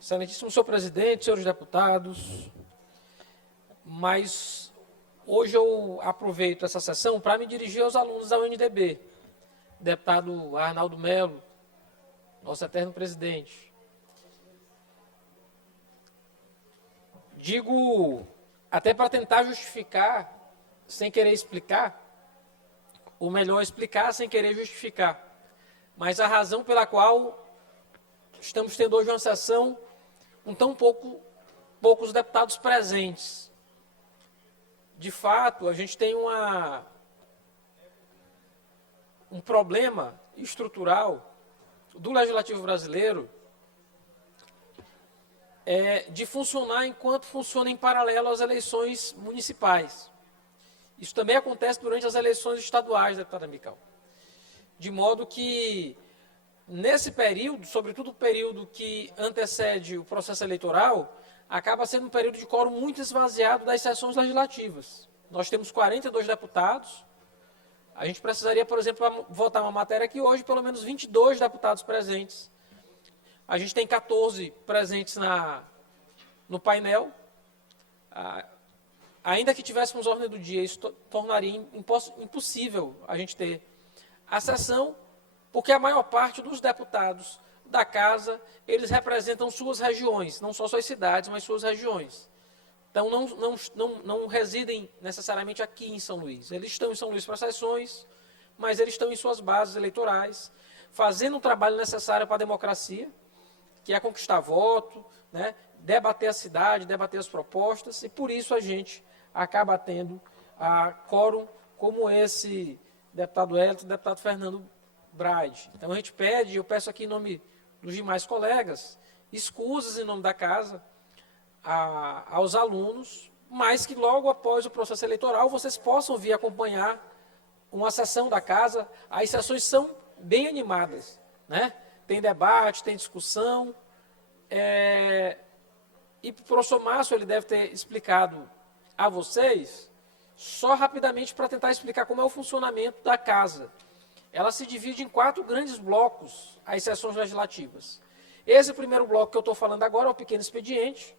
Excelentíssimo senhor presidente, senhores deputados, mas hoje eu aproveito essa sessão para me dirigir aos alunos da UNDB, deputado Arnaldo Melo, nosso eterno presidente. Digo, até para tentar justificar, sem querer explicar, ou melhor, explicar sem querer justificar, mas a razão pela qual estamos tendo hoje uma sessão com tão poucos deputados presentes. De fato, a gente tem um problema estrutural do Legislativo brasileiro de funcionar enquanto funciona em paralelo às eleições municipais. Isso também acontece durante as eleições estaduais, deputada Mical. De modo que, nesse período, sobretudo o período que antecede o processo eleitoral, acaba sendo um período de quórum muito esvaziado das sessões legislativas. Nós temos 42 deputados. A gente precisaria, por exemplo, para votar uma matéria aqui hoje, pelo menos 22 deputados presentes. A gente tem 14 presentes no painel. Ainda que tivéssemos ordem do dia, isso tornaria impossível a gente ter a sessão, porque a maior parte dos deputados da casa, eles representam suas regiões, não só suas cidades, mas suas regiões. Então, não residem necessariamente aqui em São Luís. Eles estão em São Luís para sessões, mas eles estão em suas bases eleitorais, fazendo o trabalho necessário para a democracia, que é conquistar voto, né, debater a cidade, debater as propostas, e por isso a gente acaba tendo quórum como esse deputado Hélito, deputado Fernando Braide. Então a gente eu peço aqui em nome dos demais colegas, escusas em nome da casa aos alunos, mas que logo após o processo eleitoral vocês possam vir acompanhar uma sessão da casa. As sessões são bem animadas, né? Tem debate, tem discussão, e o professor Márcio ele deve ter explicado a vocês, só rapidamente para tentar explicar como é o funcionamento da casa. Ela se divide em 4 grandes blocos, as sessões legislativas. Esse primeiro bloco que eu estou falando agora é o pequeno expediente.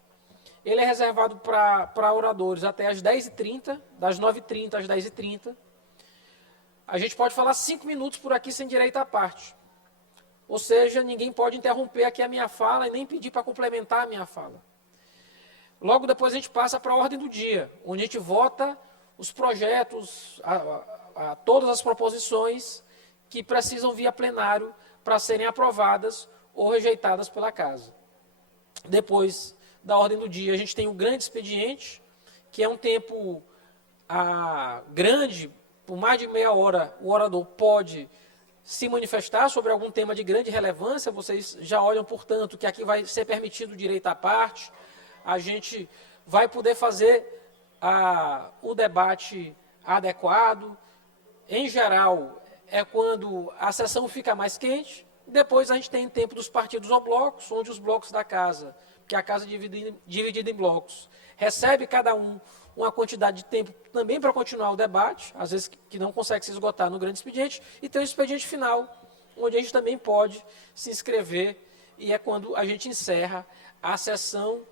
Ele é reservado para oradores até às 10h30, das 9h30 às 10h30. A gente pode falar 5 minutos por aqui sem direito à parte. Ou seja, ninguém pode interromper aqui a minha fala e nem pedir para complementar a minha fala. Logo depois a gente passa para a ordem do dia, onde a gente vota os projetos, todas as proposições que precisam vir a plenário para serem aprovadas ou rejeitadas pela casa. Depois da ordem do dia, a gente tem o grande expediente, que é um tempo grande, por mais de meia hora, o orador pode se manifestar sobre algum tema de grande relevância. Vocês já olham, portanto, que aqui vai ser permitido o direito à parte. A gente vai poder fazer o debate adequado. Em geral, é quando a sessão fica mais quente. Depois a gente tem tempo dos partidos ou blocos, onde os blocos da casa, que a casa é dividida em blocos, recebe cada um uma quantidade de tempo também para continuar o debate, às vezes que não consegue se esgotar no grande expediente, e tem o expediente final, onde a gente também pode se inscrever, e é quando a gente encerra a sessão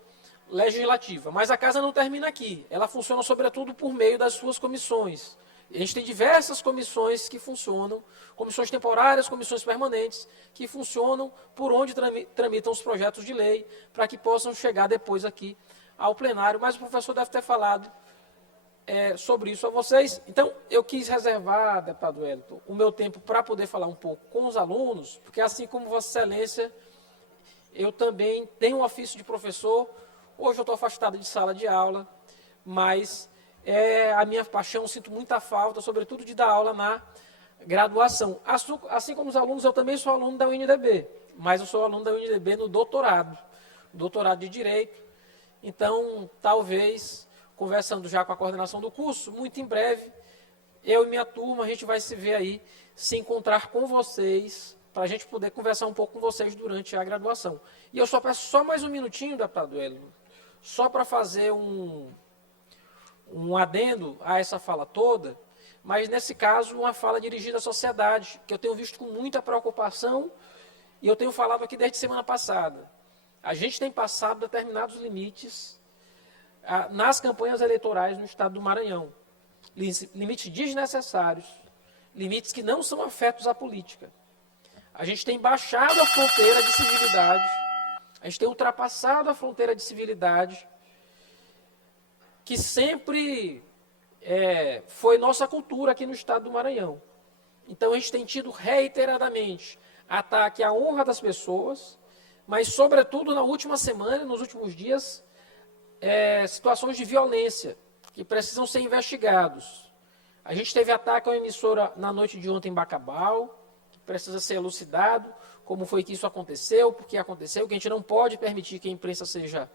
legislativa. Mas a casa não termina aqui, ela funciona sobretudo por meio das suas comissões. A gente tem diversas comissões que funcionam, comissões temporárias, comissões permanentes, que funcionam por onde tramitam os projetos de lei, para que possam chegar depois aqui ao plenário. Mas o professor deve ter falado sobre isso a vocês. Então, eu quis reservar, deputado Hélito, o meu tempo para poder falar um pouco com os alunos, porque assim como Vossa Excelência, eu também tenho um ofício de professor. Hoje eu estou afastado de sala de aula, mas a minha paixão, sinto muita falta, sobretudo de dar aula na graduação. Assim como os alunos, eu também sou aluno da UNDB, mas eu sou aluno da UNDB no doutorado de Direito. Então, talvez, conversando já com a coordenação do curso, muito em breve, eu e minha turma, a gente vai se ver aí, se encontrar com vocês, para a gente poder conversar um pouco com vocês durante a graduação. E eu só peço só mais um minutinho, deputado Hélio, só para fazer um adendo a essa fala toda, mas nesse caso uma fala dirigida à sociedade, que eu tenho visto com muita preocupação, e eu tenho falado aqui desde semana passada. A gente tem passado determinados limites nas campanhas eleitorais no estado do Maranhão. Limites desnecessários, limites que não são afetos à política. A gente tem baixado a fronteira de civilidade, a gente tem ultrapassado a fronteira de civilidade, que sempre foi nossa cultura aqui no estado do Maranhão. Então, a gente tem tido reiteradamente ataque à honra das pessoas, mas, sobretudo, na última semana, nos últimos dias, situações de violência que precisam ser investigados. A gente teve ataque a uma emissora na noite de ontem em Bacabal, que precisa ser elucidado, como foi que isso aconteceu, por que aconteceu, que a gente não pode permitir que a imprensa seja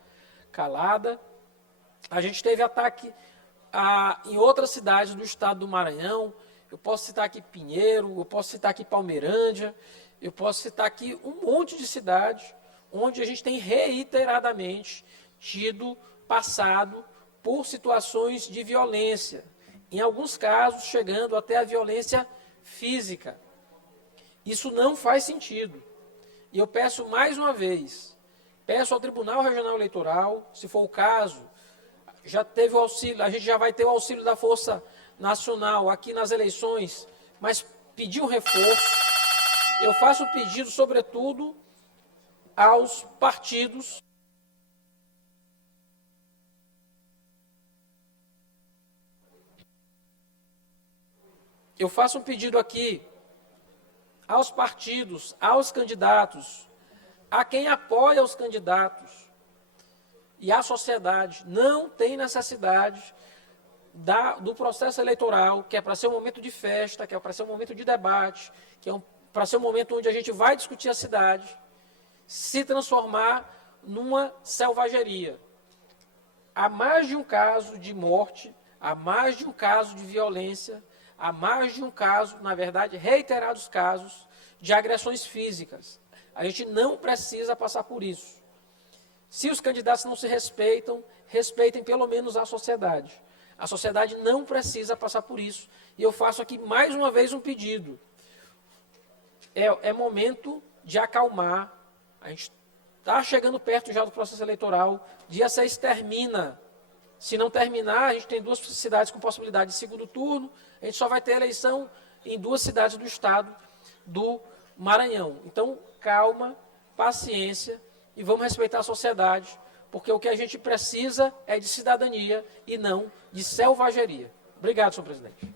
calada. A gente teve ataque em outras cidades do estado do Maranhão. Eu posso citar aqui Pinheiro, eu posso citar aqui Palmeirândia, eu posso citar aqui um monte de cidades onde a gente tem reiteradamente passado por situações de violência, em alguns casos chegando até a violência física. Isso não faz sentido. E eu peço mais uma vez, peço ao Tribunal Regional Eleitoral, se for o caso, já teve o auxílio, a gente já vai ter o auxílio da Força Nacional aqui nas eleições, mas pedir um reforço. Eu faço um pedido, sobretudo, aos partidos. Eu faço um pedido aqui aos partidos, aos candidatos, a quem apoia os candidatos e à sociedade. Não tem necessidade do processo eleitoral, que é para ser um momento de festa, que é para ser um momento de debate, que é para ser um momento onde a gente vai discutir a cidade, se transformar numa selvageria. Há mais de um caso de morte, há mais de um caso de violência, há mais de um caso, na verdade, reiterados casos de agressões físicas. A gente não precisa passar por isso. Se os candidatos não se respeitam, respeitem pelo menos a sociedade. A sociedade não precisa passar por isso. E eu faço aqui mais uma vez um pedido. É momento de acalmar. A gente está chegando perto já do processo eleitoral. Dia 6 termina. Se não terminar, a gente tem 2 cidades com possibilidade de segundo turno. A gente só vai ter eleição em 2 cidades do estado do Maranhão. Então, calma, paciência e vamos respeitar a sociedade, porque o que a gente precisa é de cidadania e não de selvageria. Obrigado, senhor presidente.